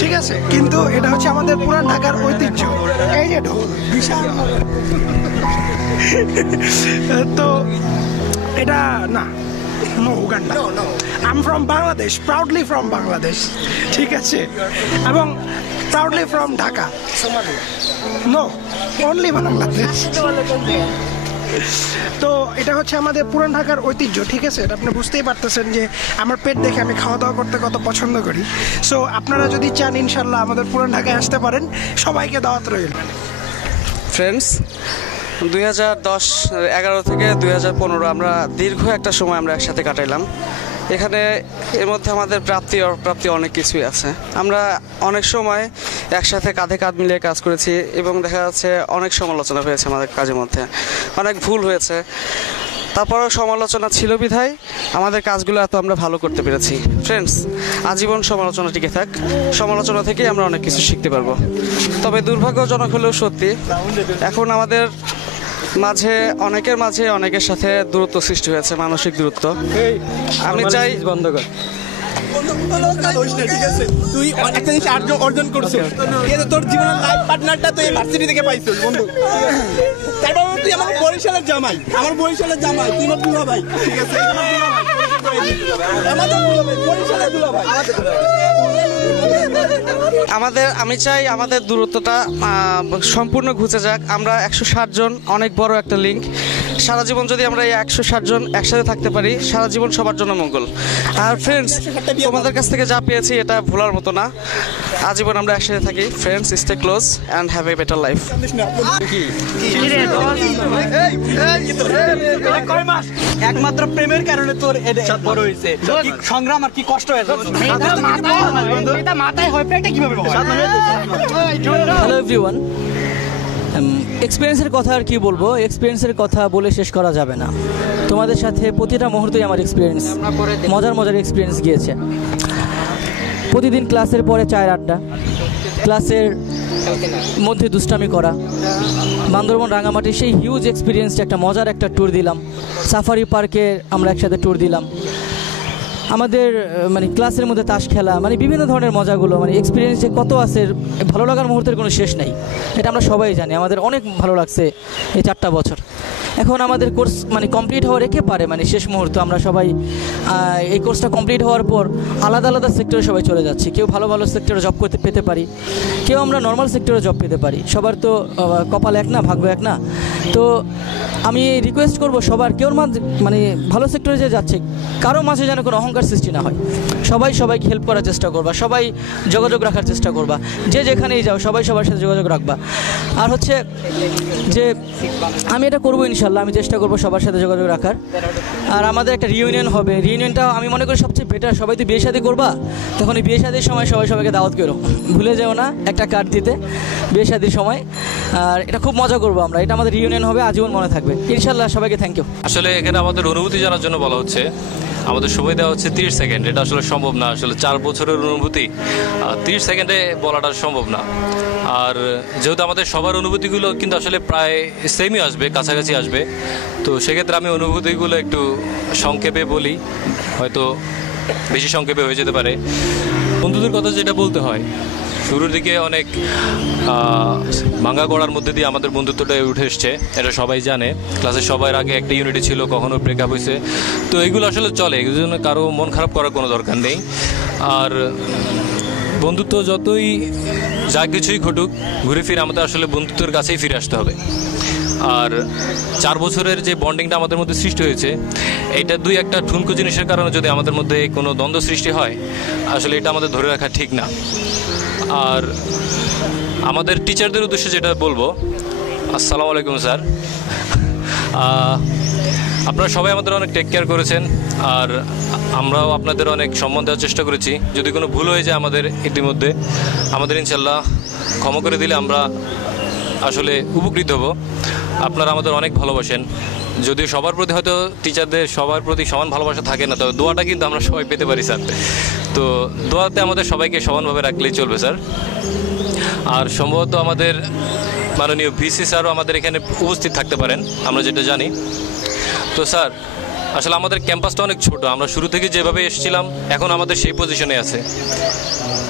ঠিক আছে, কিন্তু এটা হচ্ছে আমাদের পুরান ঢাকার ঐতিহ্য। এই যে ঢোল বিশাল, তো এটা না, no Uganda. I am from Bangladesh, proudly from Bangladesh, ঠিক আছে, এবং proudly from Dhaka. No, only Bangladesh. তো এটা হচ্ছে আমাদের পুরান ঢাকার ঐতিহ্য, ঠিক আছে। এটা আপনি বুঝতেই পারতেছেন যে আমার পেট দেখে আমি খাওয়া দাওয়া করতে কত পছন্দ করি। সো আপনারা যদি চান, ইনশাল্লাহ আমাদের পুরান ঢাকায় আসতে পারেন। সবাইকে দাওয়াত রইল। ফ্রেন্ডস, 2011 থেকে 2015 আমরা দীর্ঘ একটা সময় আমরা একসাথে কাটাইলাম। এখানে এর মধ্যে আমাদের প্রাপ্তি অপ্রাপ্তি অনেক কিছুই আছে। আমরা অনেক সময় একসাথে কাঁধে কাঁধ মিলিয়ে কাজ করেছি এবং দেখা যাচ্ছে অনেক সমালোচনা হয়েছে আমাদের কাজের মধ্যে, অনেক ভুল হয়েছে। তারপরেও সমালোচনা ছিল বিধায় আমাদের কাজগুলো এত আমরা ভালো করতে পেরেছি। ফ্রেন্ডস, আজীবন সমালোচনা টিকে থাক, সমালোচনা থেকেই আমরা অনেক কিছু শিখতে পারবো। তবে দুর্ভাগ্যজনক হলেও সত্যি, এখন আমাদের অনেকের সাথে দূরত্ব সৃষ্টি হয়েছে, মানসিক দূরত্ব। আমি চাই বন্ধ কর। তুই একটা জিনিস অর্জন করছিস, তোর জীবনের লাইফ পার্টনারটা তুই ভার্সিটি থেকে পাইছিস বন্ধু। তারপর তুই আমার বরিশালের জামাই, তুই আমার দুলা ভাই, ঠিক আছে, আমি চাই আমাদের দূরত্বটা সম্পূর্ণ ঘুচে যাক। আমরা 160 জন অনেক বড় একটা লিঙ্ক। সারা জীবন যদি আমরা এই 160 জন একসাথে থাকতে পারি, সারা জীবন সবার জন্য মঙ্গল। আর ফ্রেন্ডস, তোমাদের কাছ থেকে যা পেয়েছি এটা ভোলার মতো না। আজীবন আমরা একসাথে থাকি। Friends, stay close and have a better life. একমাত্র প্রেমের কারণে তোর বড় হয়েছে সংগ্রাম, আর কি কষ্ট হয়েছে মাথায় হয়, পেটে কিভাবে? হ্যালো এভরিওয়ান, এক্সপিরিয়েন্সের কথা আর কি বলবো, এক্সপিরিয়েন্সের কথা বলে শেষ করা যাবে না। তোমাদের সাথে প্রতিটা মুহূর্তেই আমার এক্সপিরিয়েন্স, মজার এক্সপিরিয়েন্স গিয়েছে। প্রতিদিন ক্লাসের পরে চায়ের আড্ডা, ক্লাসের মধ্যে দুষ্টামি করা, বান্দরবন রাঙামাটি সেই হিউজ এক্সপিরিয়েন্সটা একটা মজার একটা ট্যুর দিলাম। সাফারি পার্কে আমরা একসাথে ট্যুর দিলাম। আমাদের মানে ক্লাসের মধ্যে তাস খেলা, মানে বিভিন্ন ধরনের মজাগুলো, মানে এক্সপিরিয়েন্স যে কত আছে, ভালো লাগার মুহূর্তের কোনো শেষ নেই। এটা আমরা সবাই জানি, আমাদের অনেক ভালো লাগছে এই 4টা বছর। এখন আমাদের কোর্স মানে কমপ্লিট হওয়ার একেবারে মানে শেষ মুহূর্ত। আমরা সবাই এই কোর্সটা কমপ্লিট হওয়ার পর আলাদা আলাদা সেক্টরে সবাই চলে যাচ্ছি। কেউ ভালো ভালো সেক্টরে জব করতে পেতে পারি, কেউ আমরা নর্মাল সেক্টরে জব পেতে পারি। সবার তো কপাল এক না, ভাগ্য এক না। তো আমি রিকোয়েস্ট করব সবার, কেউ মানে ভালো সেক্টরে যে যাচ্ছে কারো মাঝে যেন কোনো অহংকার সৃষ্টি না হয়। সবাই সবাইকে হেল্প করার চেষ্টা করবা, সবাই যোগাযোগ রাখার চেষ্টা করবা। যে যেখানেই যাও সবাই সবার সাথে যোগাযোগ রাখবা। আর হচ্ছে যে আমি এটা করবো ইনশাল্লাহ, আমি চেষ্টা করবো সবার সাথে যোগাযোগ রাখার। আর আমাদের একটা রিউনিয়ন হবে, রিউনিয়নটা আমি মনে করি সবচেয়ে বেটার। সবাই তো বিয়ে শাদী করবা, তখন এই বিয়ে শাদীর সময় সবাই সবাইকে দাওয়াত করো, ভুলে যাও না একটা কার্ড দিতে বিয়ে শাদীর সময়। আর এটা খুব মজা করবো আমরা, এটা আমাদের রিউনিয়ন হবে, আজীবন মনে থাকবে ইনশাল্লাহ। সবাইকে থ্যাংক ইউ। আসলে এখানে আমাদের অনুভূতি জানার জন্য বলা হচ্ছে, আমাদের সময় দেওয়া হচ্ছে 30 সেকেন্ড। এটা আসলে সম্ভব না, আসলে 4 বছরের অনুভূতি 30 সেকেন্ডে বলাটা সম্ভব না। আর যেহেতু আমাদের সবার অনুভূতিগুলো কিন্তু আসলে প্রায় সেমই আসবে, কাছাকাছি আসবে, তো সেক্ষেত্রে আমি অনুভূতিগুলো একটু সংক্ষেপে বলি, হয়তো বেশি সংক্ষেপে হয়ে যেতে পারে। বন্ধুদের কথা যেটা বলতে হয়, শুরুর দিকে অনেক ভাঙা গড়ার মধ্যে দিয়ে আমাদের বন্ধুত্বটা উঠে এসছে, এটা সবাই জানে। ক্লাসের সবার আগে একটা ইউনিটি ছিল, কখনো ব্রেকআপ হয়েছে, তো এগুলো আসলে চলে, এই জন্য কারো মন খারাপ করার কোনো দরকার নেই। আর বন্ধুত্ব যতই যা কিছুই ঘটুক, ঘুরে ফিরে আমাদের আসলে বন্ধুত্বের কাছেই ফিরে আসতে হবে। আর 4 বছরের যে বন্ডিংটা আমাদের মধ্যে সৃষ্টি হয়েছে, এটা 2-1টা ঠুনকো জিনিসের কারণে যদি আমাদের মধ্যে কোনো দ্বন্দ্ব সৃষ্টি হয়, আসলে এটা আমাদের ধরে রাখা ঠিক না। আর আমাদের টিচারদের উদ্দেশ্যে যেটা বলবো, আসসালামু আলাইকুম স্যার, আপনারা সবাই আমাদের অনেক টেক কেয়ার করেছেন, আর আমরাও আপনাদের অনেক সম্মান দেওয়ার চেষ্টা করেছি। যদি কোনো ভুল হয়ে যায় আমাদের ইতিমধ্যে, আমাদের ইনশাল্লাহ ক্ষমা করে দিলে আমরা আসলে উপকৃত হব। আপনারা আমাদের অনেক ভালোবাসেন, যদিও সবার প্রতি হয়তো টিচারদের সবার প্রতি সমান ভালোবাসা থাকে না, তবে দোয়াটা কিন্তু আমরা সবাই পেতে পারি স্যার। তো দোয়াতে আমাদের সবাইকে সমানভাবে রাখলেই চলবে স্যার। আর সম্ভবত আমাদের মাননীয় ভিসি স্যারও আমাদের এখানে উপস্থিত থাকতে পারেন, আমরা যেটা জানি। তো স্যার, আসলে আমাদের ক্যাম্পাসটা অনেক ছোট, আমরা শুরু থেকে যেভাবে এসেছিলাম এখন আমাদের সেই পজিশনে আছে।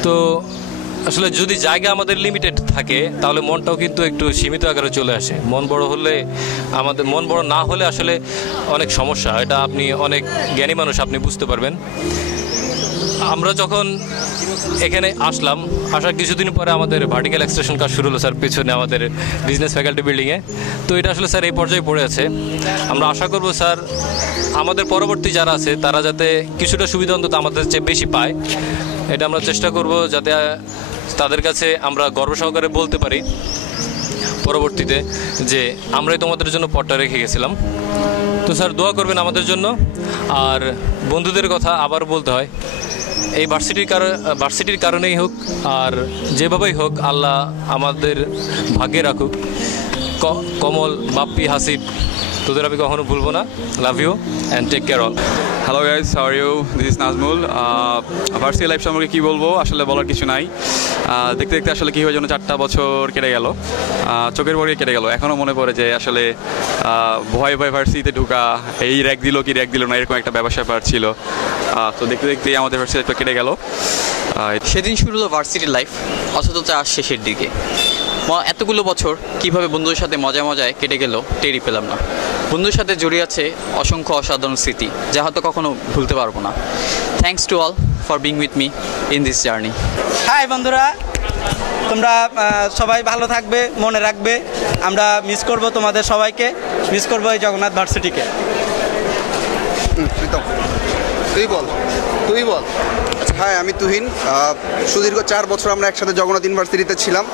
তো আসলে যদি জায়গা আমাদের লিমিটেড থাকে, তাহলে মনটাও কিন্তু একটু সীমিত আকারে চলে আসে। মন বড় হলে, আমাদের মন বড় না হলে আসলে অনেক সমস্যা, এটা আপনি অনেক জ্ঞানী মানুষ, আপনি বুঝতে পারবেন। আমরা যখন এখানে আসলাম, আসার কিছুদিন পরে আমাদের ভার্টিক্যাল এক্সটেনশন কাজ শুরু হলো স্যার, পেছনে আমাদের বিজনেস ফ্যাকাল্টি বিল্ডিংয়ে। তো এটা আসলে স্যার এই পর্যায়ে পড়ে আছে। আমরা আশা করব স্যার আমাদের পরবর্তী যারা আছে তারা যাতে কিছুটা সুবিধা অন্তত আমাদের চেয়ে বেশি পায়, এটা আমরা চেষ্টা করব, যাতে তাদের কাছে আমরা গর্ব সহকারে বলতে পারি পরবর্তীতে যে আমরাই তোমাদের জন্য পথটা রেখে গেছিলাম। তো স্যার দোয়া করবেন আমাদের জন্য। আর বন্ধুদের কথা আবার বলতে হয়, এই ভার্সিটির কারণেই হোক আর যেভাবেই হোক, আল্লাহ আমাদের ভাগ্যে রাখুক। কমল, বাপ্পি, হাসিব, তোদের আমি কখনো ভুলবো না। Love you and take care all. Hello guys, how are you? This is Nazmul. Varsity life সম্পর্কে কী বলবো, আসলে বলার কিছু নাই। দেখতে দেখতে আসলে কী হয়ে যেন 4টা বছর কেটে গেল, চোখের পরে কেটে গেল। এখনও মনে পড়ে যে আসলে ভয়ে ভয়ে ভার্সিটিতে ঢুকা, এই র্যাক দিল কি র্যাক দিল না, এরকম একটা ব্যবসা ব্যাপার ছিল। তো দেখতে দেখতেই আমাদের ভার্সিটি লাইফটা কেটে গেল। সেদিন শুরু হলো ভার্সিটি লাইফ, অথচ আজ শেষের দিকে। এতগুলো বছর কিভাবে বন্ধুদের সাথে মজায় কেটে গেল টেরই পেলাম না। বন্ধুর সাথে জড়িয়ে আছে অসংখ্য অসাধারণ স্মৃতি, যা হয়তো কখনো ভুলতে পারবো না। Thanks to all for being with me in this journey. Hi বন্ধুরা, তোমরা সবাই ভালো থাকবে, মনে রাখবে। আমরা মিস করব তোমাদের সবাইকে, মিস করবো এই জগন্নাথ ভার্সিটিকে। তুই বল। হ্যাঁ, আমি তুহিন। সুদীর্ঘ 4 বছর আমরা একসাথে জগন্নাথ ইউনিভার্সিটিতে ছিলাম।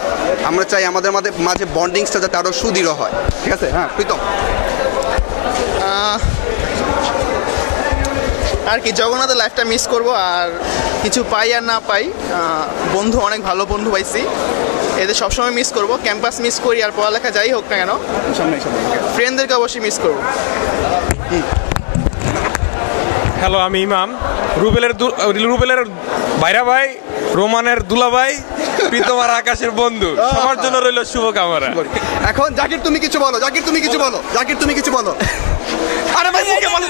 আমরা চাই আমাদের মাঝে বন্ডিংসটা যাতে আরও সুদৃঢ় হয়। ঠিক আছে? হ্যাঁ প্রীতম। আর কি, জগন্নাথের লাইফটা মিস করব। আর কিছু পাই আর না পাই, বন্ধু অনেক ভালো বন্ধু পাইছি, এদের সবসময় মিস করব, ক্যাম্পাস মিস করি আর পড়ালেখা যাই হোক না কেন, ফ্রেন্ডদেরকে অবশ্যই মিস করব। হ্যালো, আমি ইমাম, রুবেলের ভাইরা ভাই, রোমানের দুলা ভাই, প্রীতম আর আকাশের বন্ধু, সবার জন্য রইল শুভকামনা। এখন জাকির তুমি কিছু বলো, জাকির তুমি কিছু বলো, জাকির তুমি কিছু বলো। আরে ভাই মুখে বলো,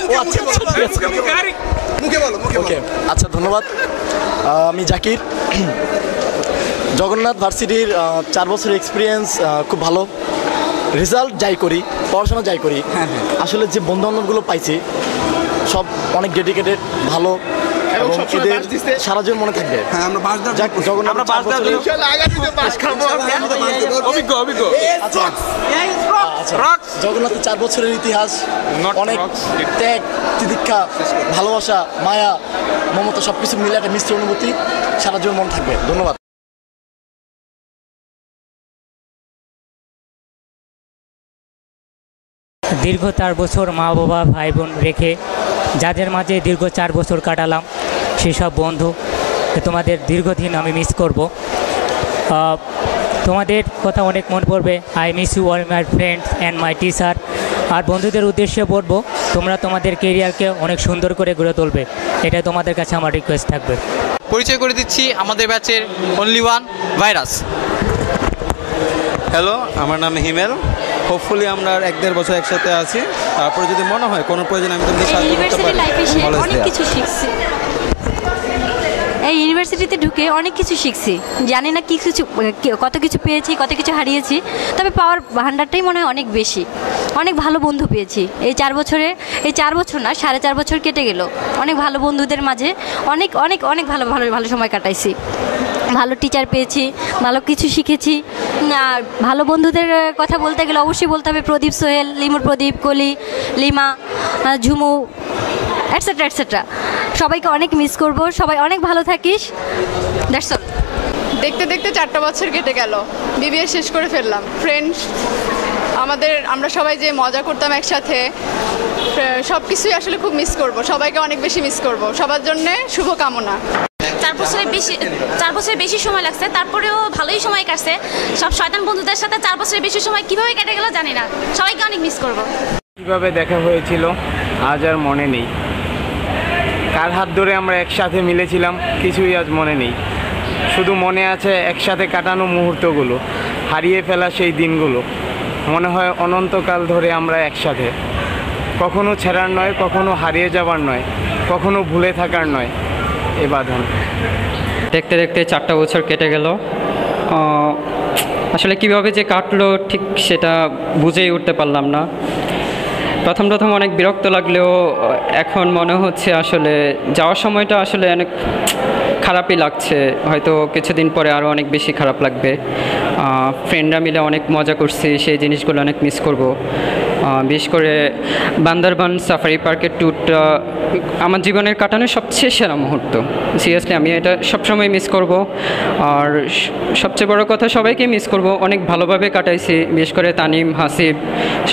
মুখে বলো। ওকে, আচ্ছা ধন্যবাদ। আমি জাকির, জগন্নাথ ভার্সিটির 4 বছরের এক্সপিরিয়েন্স খুব ভালো। রেজাল্ট যাই করি, পড়াশোনা যাই করি, আসলে যে বন্ধুবান্ধবগুলো পাইছি সব অনেক ডেডিকেটেড, ভালো এবং এদের সারা জীবন মনে থাকবে। হ্যাঁ, আমরা জগন্নাথ জগন্নাথের 4 বছরের ইতিহাস, অনেক ত্যাগ, তিতিক্ষা, ভালোবাসা, মায়া, মমতা সবকিছু মিলে একটা মিশ্র অনুভূতি, সারা জীবন মনে থাকবে। ধন্যবাদ। দীর্ঘ 4 বছর মা বাবা ভাই বোন রেখে যাদের মাঝে দীর্ঘ 4 বছর কাটালাম, সেসব বন্ধু তোমাদের দীর্ঘদিন আমি মিস করব। তোমাদের কথা অনেক মনে পড়বে। I miss you all my friends and my teacher. আর বন্ধুদের উদ্দেশ্যে বলবো, তোমরা তোমাদের কেরিয়ারকে অনেক সুন্দর করে গড়ে তুলবে, এটা তোমাদের কাছে আমার রিকোয়েস্ট থাকবে। পরিচয় করে দিচ্ছি আমাদের ব্যাচের অনলি ওয়ান ভাইরাস। হ্যালো, আমার নাম হিমেল। হোপফুলি আমরা আর 1-1.5 বছর একসাথে আছি। তারপরে যদি মনে হয় কোনো প্রয়োজনে আমি তোমাদের সাহায্য করতে পারি। অনেক কিছু শিখছি, এই ইউনিভার্সিটিতে ঢুকে অনেক কিছু শিখছি। জানি না কত কিছু পেয়েছি, কত কিছু হারিয়েছি, তবে পাওয়ার ভান্ডারটাই মনে হয় অনেক বেশি। অনেক ভালো বন্ধু পেয়েছি এই 4 বছরে, এই 4 বছর না 4.5 বছর কেটে গেল। অনেক ভালো বন্ধুদের মাঝে অনেক অনেক অনেক ভালো ভালো ভালো সময় কাটাইছি। ভালো টিচার পেয়েছি, ভালো কিছু শিখেছি। আর ভালো বন্ধুদের কথা বলতে গেলে অবশ্যই বলতে হবে প্রদীপ, সোহেল, লিমুর প্রদীপ, কলি, লিমা, ঝুমু, এটসেট্রা এটসেট্রা। সবাইকে অনেক মিস করব। সবাই অনেক ভালো থাকিস। That's all. দেখতে দেখতে 4টা বছর কেটে গেল, বিবিএ শেষ করে ফেললাম। ফ্রেন্ডস আমরা সবাই যে মজা করতাম একসাথে, সব কিছুই আসলে খুব মিস করব। সবাইকে অনেক বেশি মিস করব। সবার জন্য শুভকামনা। 4 বছরের বেশি সময় লাগছে, তারপরেও ভালোই সময় কাটছে। সব শয়তান বন্ধুদের সাথে 4 বছরের বেশি সময় কিভাবে কেটে গেল জানি না। সবাইকে অনেক মিস করব। কিভাবে দেখা হয়েছিল আজ আর মনে নেই। কার হাত ধরে আমরা একসাথে মিলেছিলাম কিছুই আজ মনে নেই। শুধু মনে আছে একসাথে কাটানো মুহূর্তগুলো, হারিয়ে ফেলা সেই দিনগুলো। মনে হয় অনন্তকাল ধরে আমরা একসাথে, কখনো ছেড়ার নয়, কখনো হারিয়ে যাবার নয়, কখনো ভুলে থাকার নয় এ বাঁধন। দেখতে দেখতে 4টা বছর কেটে গেল। আসলে কিভাবে যে কাটলো ঠিক সেটা বুঝেই উঠতে পারলাম না। প্রথম অনেক বিরক্ত লাগলেও এখন মনে হচ্ছে আসলে যাওয়ার সময়টা আসলে অনেক খারাপই লাগছে। হয়তো কিছুদিন পরে আরও অনেক বেশি খারাপ লাগবে। ফ্রেন্ডরা মিলে অনেক মজা করছি, সেই জিনিসগুলো অনেক মিস করব। বিশেষ করে বান্দরবান সাফারি পার্কের ট্যুরটা আমার জীবনের কাটানোর সবচেয়ে সেরা মুহূর্ত। সিরিয়াসলি আমি এটা সবসময় মিস করব। আর সবচেয়ে বড় কথা, সবাইকে মিস করব। অনেক ভালোভাবে কাটাইছি, বিশেষ করে তানিম, হাসিব,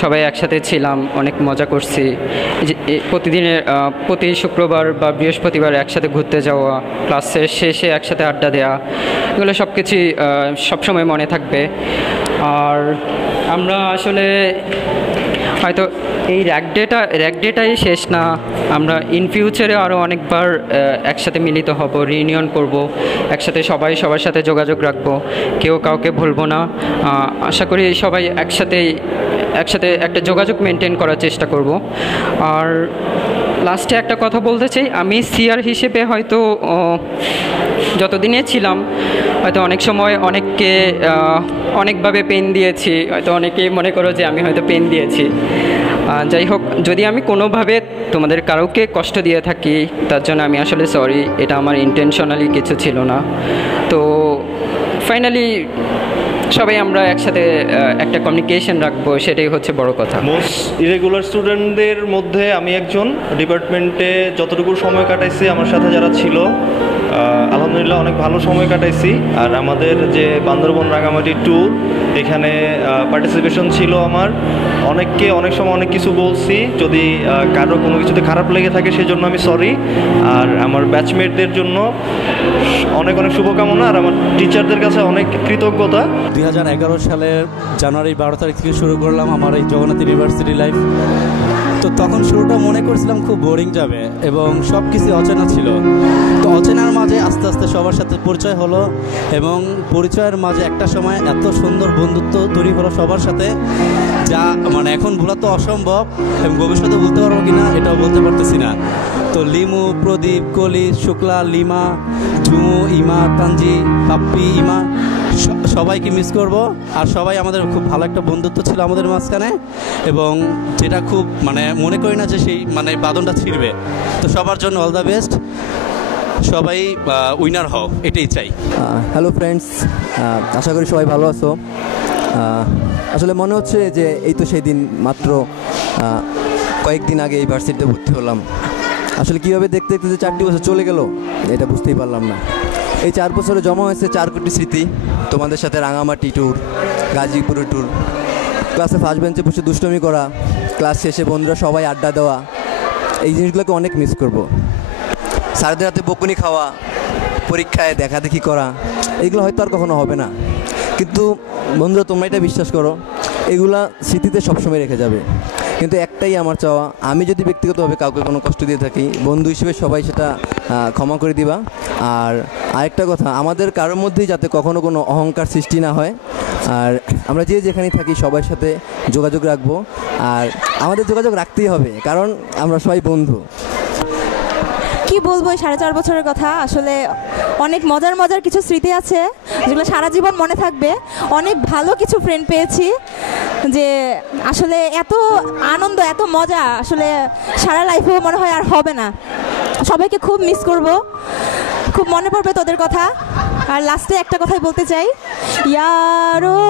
সবাই একসাথে ছিলাম, অনেক মজা করছি। প্রতি শুক্রবার বা বৃহস্পতিবার একসাথে ঘুরতে যাওয়া, ক্লাসের শেষে একসাথে আড্ডা দেওয়া, এগুলো সব কিছুই সবসময় মনে থাকবে। আর আমরা আসলে হয়তো এই র্যাক ডেটাই শেষ না, আমরা ইন ফিউচারে আরও অনেকবার একসাথে মিলিত হব, রিউনিয়ন করব, একসাথে সবাই সবার সাথে যোগাযোগ রাখবো, কেউ কাউকে ভুলবো না। আশা করি সবাই একসাথে একটা যোগাযোগ মেনটেন করার চেষ্টা করব। আর লাস্টে একটা কথা বলতে চাই, আমি সিআর হিসেবে হয়তো যতদিনে ছিলাম হয়তো অনেক সময় অনেককে অনেকভাবে পেন দিয়েছি, হয়তো অনেকেই মনে করো যে আমি হয়তো পেন দিয়েছি। যাই হোক, যদি আমি কোনোভাবে তোমাদের কারোকে কষ্ট দিয়ে থাকি তার জন্য আমি আসলে সরি, এটা আমার ইন্টেনশনালি কিছু ছিল না। তো ফাইনালি সবাই আমরা একসাথে একটা কমিউনিকেশন রাখবো, সেটাই হচ্ছে বড় কথা। মোস্ট ইরেগুলার স্টুডেন্টদের মধ্যে আমি একজন। ডিপার্টমেন্টে যতটুকু সময় কাটাইছি আমার সাথে যারা ছিল আলহামদুলিল্লাহ অনেক ভালো সময় কাটাইছি। আর আমাদের যে বান্দরবন রাঙামাটি ট্যুর, এখানে পার্টিসিপেশন ছিল আমার। অনেককে অনেক সময় অনেক কিছু বলছি, যদি কারো কোনো কিছুতে খারাপ লেগে থাকে সেজন্য আমি সরি। আর আমার ব্যাচমেটদের জন্য অনেক অনেক শুভকামনা, আর আমার টিচারদের কাছে অনেক কৃতজ্ঞতা। 2011 সালের জানুয়ারি 12 তারিখ থেকে শুরু করলাম আমার এই জগন্নাথ ইউনিভার্সিটি লাইফ। তো তখন শুরুটা মনে করছিলাম খুব বোরিং যাবে এবং সব কিছু অচেনা ছিল। তো অচেনার মাঝে আস্তে আস্তে সবার সাথে পরিচয় হলো এবং পরিচয়ের মাঝে একটা সময় এত সুন্দর বন্ধুত্ব তৈরি হলো সবার সাথে, যা মানে এখন ভোলা তো অসম্ভব এবং ভবিষ্যতে বলতে পারবো কিনা এটাও বলতে পারতেছি না। তো লিমু, প্রদীপ, কলি, শুক্লা, লিমা, ঝুমু, ইমা, তানজি, পাপ্পি, ইমা, সবাইকে মিস করব। আর সবাই আমাদের খুব ভালো একটা বন্ধুত্ব ছিল আমাদের মাঝখানে, এবং যেটা খুব মানে মনে করি না যে সেই মানে বাঁধনটা ছিঁড়বে। তো সবার জন্য অল দ্য বেস্ট, সবাই উইনার হও, এটাই চাই। হ্যালো ফ্রেন্ডস, আশা করি সবাই ভালো আছো। আসলে মনে হচ্ছে যে এই তো সেই দিন মাত্র কয়েকদিন আগে এই ভার্সিটিতে ভর্তি হলাম। আসলে কীভাবে দেখতে দেখতে যে 4টি বছর চলে গেল এটা বুঝতেই পারলাম না। এই 4 বছরে জমা হয়েছে 4 কোটি স্মৃতি। তোমাদের সাথে রাঙামাটি ট্যুর, গাজীপুরের ট্যুর, ক্লাসে ফার্স্ট বেঞ্চে বসে দুষ্টমি করা, ক্লাস শেষে বন্ধুরা সবাই আড্ডা দেওয়া, এই জিনিসগুলোকে অনেক মিস করব। স্যারদের হাতে বকুনি খাওয়া, পরীক্ষায় দেখাদেখি করা, এগুলো হয়তো আর কখনো হবে না। কিন্তু বন্ধুরা তোমরা এটা বিশ্বাস করো, এগুলা স্মৃতিতে সবসময় রেখে যাবে। কিন্তু একটাই আমার চাওয়া, আমি যদি ব্যক্তিগতভাবে কাউকে কোনো কষ্ট দিয়ে থাকি, বন্ধু হিসেবে সবাই সেটা ক্ষমা করে দিবা। আর আরেকটা কথা, আমাদের কারোর মধ্যেই যাতে কখনো কোনো অহংকার সৃষ্টি না হয়। আর আমরা যে যেখানেই থাকি সবার সাথে যোগাযোগ রাখবো, আর আমাদের যোগাযোগ রাখতেই হবে কারণ আমরা সবাই বন্ধু। কি বলবো এই 4.5 বছরের কথা, আসলে অনেক মজার মজার কিছু স্মৃতি আছে যেগুলো সারা জীবন মনে থাকবে। অনেক ভালো কিছু ফ্রেন্ড পেয়েছি, যে আসলে এত আনন্দ এত মজা আসলে সারা লাইফেও মনে হয় আর হবে না। সবাইকে খুব মিস করব, খুব মনে পড়বে তোদের কথা। আর লাস্টে একটা কথাই বলতে চাই, ইয়ারো